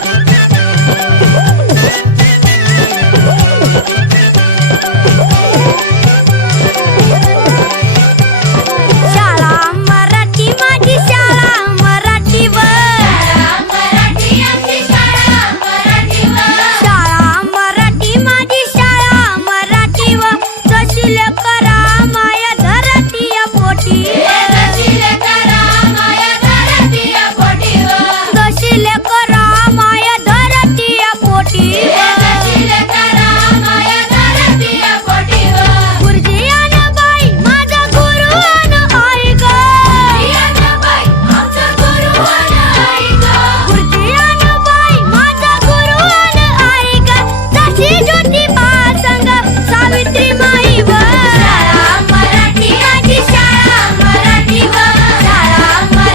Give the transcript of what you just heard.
Thank you.